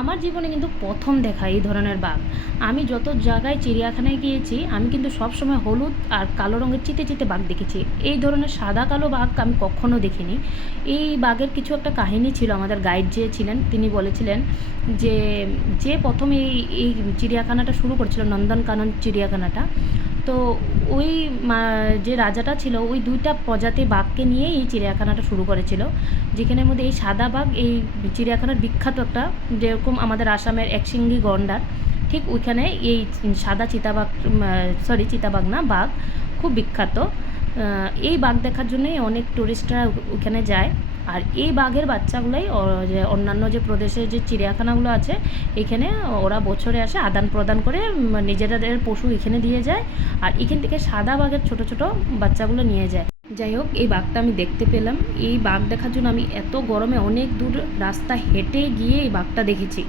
আমার জীবনে কিন্তু প্রথম দেখা এই ধরনের বাঘ। আমি যত জায়গায় চিড়িয়াখানায় গিয়েছি আমি কিন্তু সবসময় হলুদ আর কালো রঙের চিতে চিতে বাঘ দেখেছি। এই ধরনের সাদা কালো বাঘ আমি কখনো দেখিনি। এই বাঘের কিছু একটা কাহিনী ছিল, আমাদের গাইড যে ছিলেন তিনি বলেছিলেন যে যে প্রথম এই চিড়িয়াখানাটা শুরু করেছিল, নন্দনকানন চিড়িয়াখানাটা, তো ওই যে রাজাটা ছিল ওই দুইটা প্রজাতি বাঘকে নিয়ে এই চিড়িয়াখানাটা শুরু করেছিল, যেখানের মধ্যে এই সাদা বাঘ এই চিড়িয়াখানার বিখ্যাত একটা, যেরকম আমাদের আসামের একশিঙ্গি গন্ডার, ঠিক ওইখানে এই সাদা চিতাবাঘ, চিতাবাঘ না, বাঘ খুব বিখ্যাত। এই বাঘ দেখার জন্যই অনেক টুরিস্টরা ওখানে যায়। আর এই বাঘের বাচ্চাগুলোই যে অন্যান্য যে প্রদেশের যে চিড়িয়াখানাগুলো আছে এখানে ওরা বছরে আসে আদান প্রদান করে, নিজেদের পশু এখানে দিয়ে যায়, আর এখান থেকে সাদা বাঘের ছোট ছোট বাচ্চাগুলো নিয়ে যায়। যাই হোক, এই বাঘটা আমি দেখতে পেলাম। এই বাঘ দেখার জন্য আমি এত গরমে অনেক দূর রাস্তা হেঁটে গিয়ে এই বাঘটা দেখেছি।